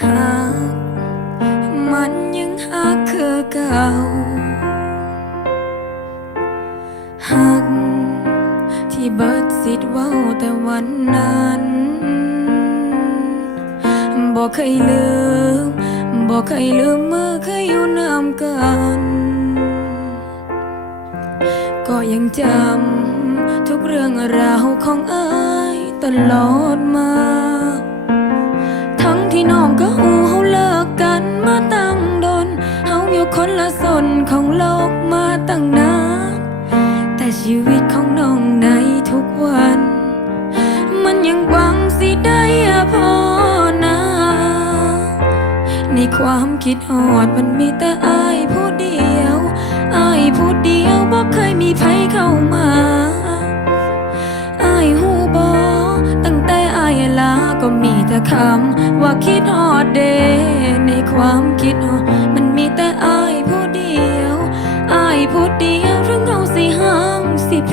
หากมันยังหักคือเก่า หักที่เบิดสิทธิ์เว้าแต่วันนั้นบอกเคยลืมบอกเคยลืมมือเคยอยู่น้ำกัน ก็ยังจำทุกเรื่องราวของอายตลอดมา คนละส่วนของโลกมาตั้งนานแต่ชีวิตของน้องในทุกวัน มันยังหวังสิได้พอนะในความคิดหอดมันมีแต่อายผู้เดียวอายผู้เดียวบ่เคยมีใครเข้ามาอายหูบอตั้งแต่อายลาก็มีแต่คำว่าคิดฮอดเดในความคิดฮอด พูดเดียวเรื่องเงาสีหางสีเพ